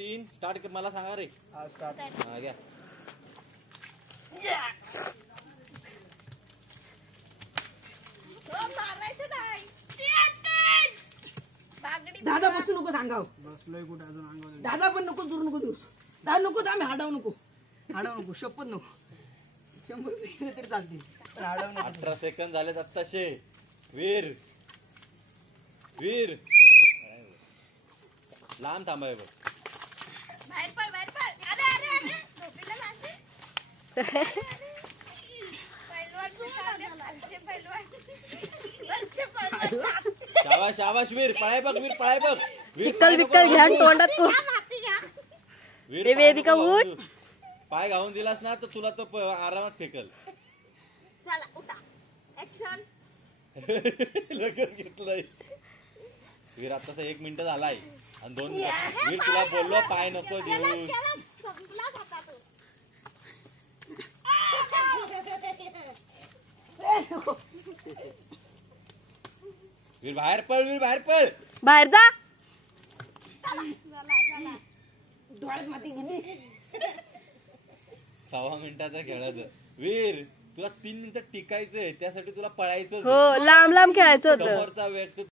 3 start कर. मला सांगा रे. स्टार्ट. हा घ्या. दादा बसू नको सांगाव. बसलोय कुठे अजून अंगावर. दादा पण नको दूर नको देऊ. दादा नको आम्ही हाडाव नको. हाडाव नको शपथ नको. 100 रुपये तरी चालतील पण हाडाव नको. 18 सेकंद झालेत आत्ताशे. वीर वीर लांब थांबाय बघ. बाहेर पळ बाहेर पळ. अरे अरे अरे झोपीला जाशील. पैलवान सुटाले खालचे पैलवान. वरचे पैलवान. शाबाश शाबाश वीर. पळाय बघ वीर. पळाय बघ. चिकल बिकल घ्या तोंडात तू. वीर रे वेदिका उठ. पाय घाऊन दिलास ना तर तुला तो आरामात फेकल. चला उठा. ऍक्शन. लगेच घेतलंय. वीर आताचा 1 मिनिट झालाय आणि 2 वीर तुला बोललो पाय नको देऊ. संपलाच होता तो. वीर बाहेर पळ. वीर बाहेर पळ. बाहेर जा. डोळ्यात माती गेली. 6 मिनिटाचा खेळायचं. वीर तुला 3 मिनिटं टिकायचंय त्यासाठी तुला पळायचं. हो लांब लांब खेळायचं होतं. समोरचा व्यक्ती